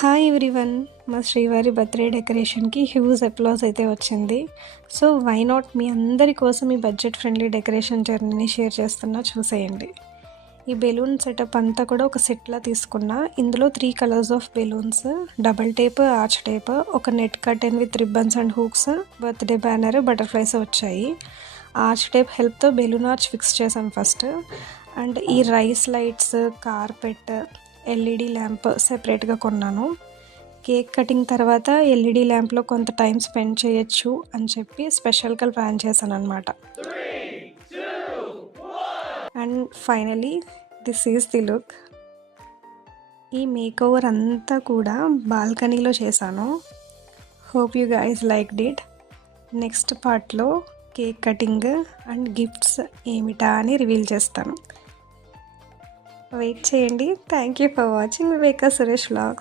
Hi everyone, మా శ్రీవారి birthday డెకరేషన్కి huge applause అయితే వచ్చింది. సో వై నాట్ మీ అందరి కోసం ఈ బడ్జెట్ ఫ్రెండ్లీ డెకరేషన్ జర్నీని షేర్ చేస్తున్నా, చూసేయండి. ఈ బెలూన్ సెటప్ అంతా కూడా ఒక సెట్లా తీసుకున్నా. ఇందులో 3 colors of balloons, double tape, arch tape, ఒక net curtain with ribbons and hooks, birthday banner, butterflies వచ్చాయి. ఆర్చ్ టేప్ హెల్ప్తో బెలూన్ ఆర్చ్ ఫిక్స్ చేశాను ఫస్ట్. అండ్ ఈ rice lights, carpet, LED lamp సెపరేట్గా కొన్నాను. కేక్ కటింగ్ తర్వాత ఎల్ఈడి ల్యాంప్లో కొంత టైం స్పెండ్ చేయొచ్చు అని చెప్పి స్పెషల్గా ప్లాన్ చేశాను అనమాట. And finally this is the look. ఈ మేక్ ఓవర్ అంతా కూడా బాల్కనీలో చేశాను. Hope you guys liked it. Next పార్ట్లో కేక్ కటింగ్ అండ్ గిఫ్ట్స్ ఏమిటా అని రివీల్ చేస్తాను. వెయిట్ చేయండి. Thank you for watching Viveka Suresh vlogs.